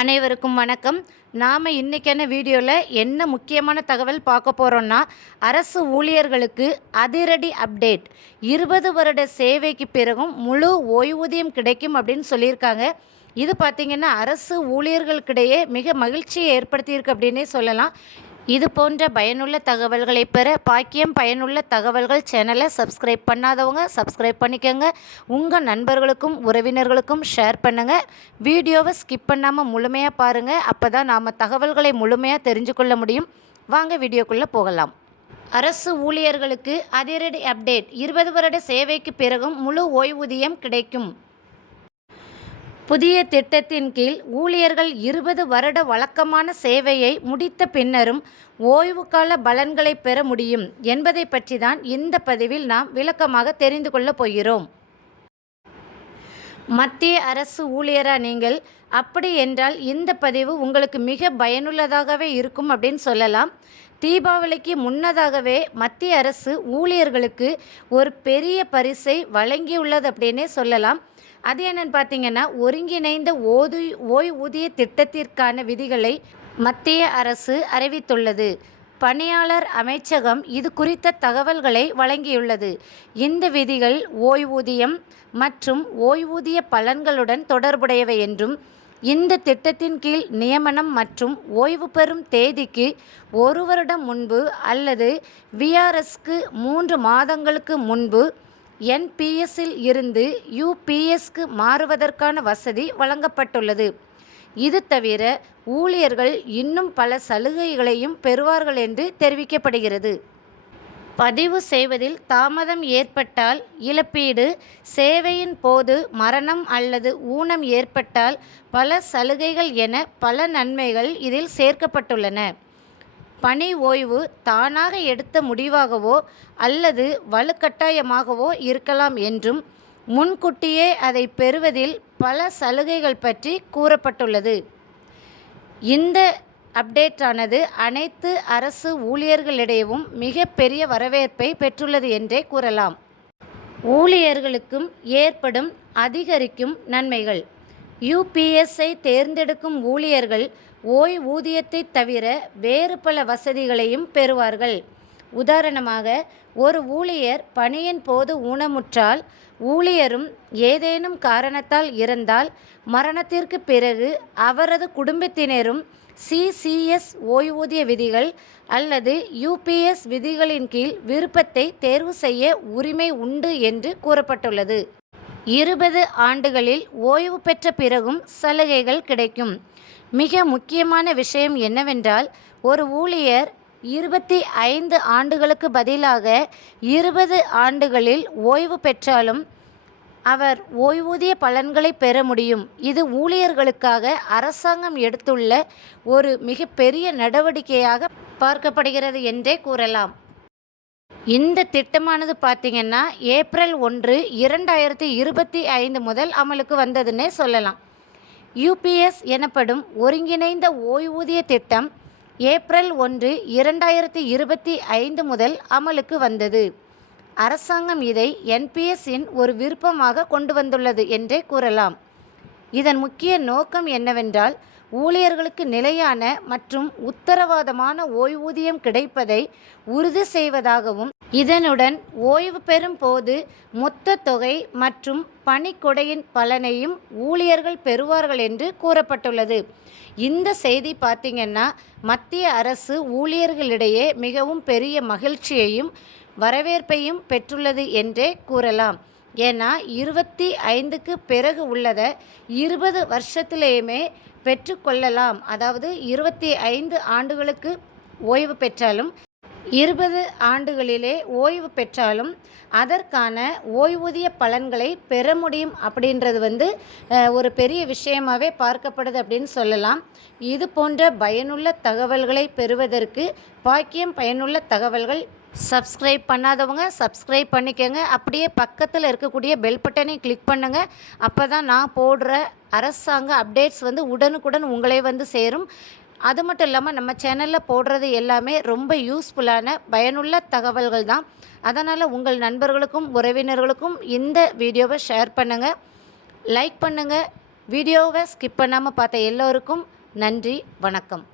அனைவருக்கும் வணக்கம். நாம் இன்றைக்கான வீடியோவில் என்ன முக்கியமான தகவல் பார்க்க போகிறோன்னா, அரசு ஊழியர்களுக்கு அதிரடி அப்டேட். 20 வருட சேவைக்கு பிறகும் முழு ஓய்வூதியம் கிடைக்கும் அப்படின்னு சொல்லியிருக்காங்க. இது பார்த்திங்கன்னா அரசு ஊழியர்களுக்கிடையே மிக மகிழ்ச்சியை ஏற்படுத்தியிருக்கு அப்படின்னே சொல்லலாம். இது போன்ற பயனுள்ள தகவல்களை பெற பாக்கியம் பயனுள்ள தகவல்கள் சேனலை சப்ஸ்கிரைப் பண்ணாதவங்க சப்ஸ்கிரைப் பண்ணிக்கோங்க. உங்கள் நண்பர்களுக்கும் உறவினர்களுக்கும் ஷேர் பண்ணுங்கள். வீடியோவை ஸ்கிப் பண்ணாமல் முழுமையாக பாருங்கள். அப்போ தான் நாம் தகவல்களை முழுமையாக தெரிஞ்சு கொள்ள முடியும். வாங்க வீடியோக்குள்ளே போகலாம். அரசு ஊழியர்களுக்கு அதிரடி அப்டேட். 20 வருட சேவைக்கு பிறகும் முழு ஓய்வூதியம் கிடைக்கும். புதிய திட்டத்தின் கீழ் ஊழியர்கள் 20 வருட வழக்கமான சேவையை முடித்த பின்னரும் ஓய்வுகால பலன்களை பெற முடியும் என்பதை பற்றி தான் இந்த பதிவில் நாம் விளக்கமாக தெரிந்து கொள்ளப் போகிறோம். மத்திய அரசு ஊழியரா நீங்கள்? அப்படி என்றால் இந்த பதிவு உங்களுக்கு மிக பயனுள்ளதாகவே இருக்கும் அப்படின்னு சொல்லலாம். தீபாவளிக்கு முன்னதாகவே மத்திய அரசு ஊழியர்களுக்கு ஒரு பெரிய பரிசை வழங்கியுள்ளது அப்படின்னே சொல்லலாம். அது என்னன்னு பார்த்தீங்கன்னா, ஒருங்கிணைந்த ஓய்வூதிய திட்டத்திற்கான விதிகளை மத்திய அரசு அறிவித்துள்ளது. பணியாளர் அமைச்சகம் இது குறித்த தகவல்களை வழங்கியுள்ளது. இந்த விதிகள் ஓய்வூதியம் மற்றும் ஓய்வூதிய பலன்களுடன் தொடர்புடையவை என்றும், இந்த திட்டத்தின் கீழ் நியமனம் மற்றும் ஓய்வு பெறும் தேதிக்கு 1 வருடம் முன்பு அல்லது விஆர்எஸ்க்கு 3 மாதங்களுக்கு முன்பு என்பிஎஸ்ஸில் இருந்து யூபிஎஸ்க்கு மாறுவதற்கான வசதி வழங்கப்பட்டுள்ளது. இது தவிர ஊழியர்கள் இன்னும் பல சலுகைகளையும் பெறுவார்கள் என்று தெரிவிக்கப்படுகிறது. பதிவு செய்வதில் தாமதம் ஏற்பட்டால் இழப்பீடு, சேவையின் போது மரணம் அல்லது ஊனம் ஏற்பட்டால் பல சலுகைகள் என பல நன்மைகள் இதில் சேர்க்கப்பட்டுள்ளன. பணி ஓய்வு தானாக எடுத்த முடிவாகவோ அல்லது வலுக்கட்டாயமாகவோ இருக்கலாம் என்றும், முன்கூட்டியே அதை பெறுவதில் பல சலுகைகள் பற்றி கூறப்பட்டுள்ளது. இந்த அப்டேட்டானது அனைத்து அரசு ஊழியர்களிடையவும் மிக பெரிய வரவேற்பை பெற்றுள்ளது என்றே கூறலாம். ஊழியர்களுக்கும் ஏற்படும் அதிகரிக்கும் நன்மைகள். யூபிஎஸ்ஐ தேர்ந்தெடுக்கும் ஊழியர்கள் ஓய்வூதியத்தை தவிர வேறு பல வசதிகளையும் பெறுவார்கள். உதாரணமாக, ஒரு ஊழியர் பணியின் போது ஊனமுற்றால், ஊழியரும் ஏதேனும் காரணத்தால் இறந்தால், மரணத்திற்கு பிறகு அவரது குடும்பத்தினரும் சிசிஎஸ் ஓய்வூதிய விதிகள் அல்லது யூபிஎஸ் விதிகளின் கீழ் விருப்பத்தை தேர்வு செய்ய உரிமை உண்டு என்று கூறப்பட்டுள்ளது. 20 ஆண்டுகளில் ஓய்வு பெற்ற பிறகும் சலுகைகள் கிடைக்கும். மிக முக்கியமான விஷயம் என்னவென்றால், ஒரு ஊழியர் 25 ஆண்டுகளுக்கு பதிலாக 20 ஆண்டுகளில் ஓய்வு பெற்றாலும் அவர் ஓய்வூதிய பலன்களை பெற முடியும். இது ஊழியர்களுக்காக அரசாங்கம் எடுத்துள்ள ஒரு மிகப்பெரிய நடவடிக்கையாக பார்க்கப்படுகிறது என்றே கூறலாம். இந்த திட்டமானது பார்த்திங்கன்னா ஏப்ரல் 1, 2025 முதல் அமலுக்கு வந்ததுன்னே சொல்லலாம். யூபிஎஸ் எனப்படும் ஒருங்கிணைந்த ஓய்வூதிய திட்டம் ஏப்ரல் 1, 2025 முதல் அமலுக்கு வந்தது. அரசாங்கம் இதை என்பிஎஸ்ஸின் ஒரு விருப்பமாக கொண்டு வந்துள்ளது என்றே கூறலாம். இதன் முக்கிய நோக்கம் என்னவென்றால், ஊழியர்களுக்கு நிலையான மற்றும் உத்தரவாதமான ஓய்வூதியம் கிடைப்பதை உறுதி செய்வதாகவும், இதனுடன் ஓய்வு பெறும் போது மொத்த தொகை மற்றும் பணிக்கொடையின் பலனையும் ஊழியர்கள் பெறுவார்கள் என்று கூறப்பட்டுள்ளது. இந்த செய்தி பார்த்திங்கன்னா மத்திய அரசு ஊழியர்களிடையே மிகவும் பெரிய மகிழ்ச்சியையும் வரவேற்பையும் பெற்றுள்ளது என்றே கூறலாம். ஏன்னா 25க்கு பிறகு உள்ளதை 20 வருஷத்திலேயுமே பெற்றுக்கொள்ளலாம். அதாவது 25 ஆண்டுகளுக்கு ஓய்வு பெற்றாலும் 20 ஆண்டுகளிலே ஓய்வு பெற்றாலும் அதற்கான ஓய்வூதிய பலன்களை பெற முடியும் அப்படின்றது ஒரு பெரிய விஷயமாகவே பார்க்கப்படுது அப்படின்னு சொல்லலாம். இது போன்ற பயனுள்ள தகவல்களை பெறுவதற்கு பாக்கியம் பயனுள்ள தகவல்கள் சப்ஸ்கிரைப் பண்ணாதவங்க சப்ஸ்கிரைப் பண்ணிக்கோங்க. அப்படியே பக்கத்தில் இருக்கக்கூடிய பெல் பட்டனை கிளிக் பண்ணுங்கள். அப்போ தான் நான் போடுற அரசாங்க அப்டேட்ஸ் உடனுக்குடன் உங்களே சேரும். அது மட்டும் இல்லாமல் நம்ம சேனலில் போடுறது எல்லாமே ரொம்ப யூஸ்ஃபுல்லான பயனுள்ள தகவல்கள் தான். அதனால் உங்கள் நண்பர்களுக்கும் உறவினர்களுக்கும் இந்த வீடியோவை ஷேர் பண்ணுங்கள், லைக் பண்ணுங்கள், வீடியோவை ஸ்கிப் பண்ணாமல் பார்த்த எல்லோருக்கும் நன்றி, வணக்கம்.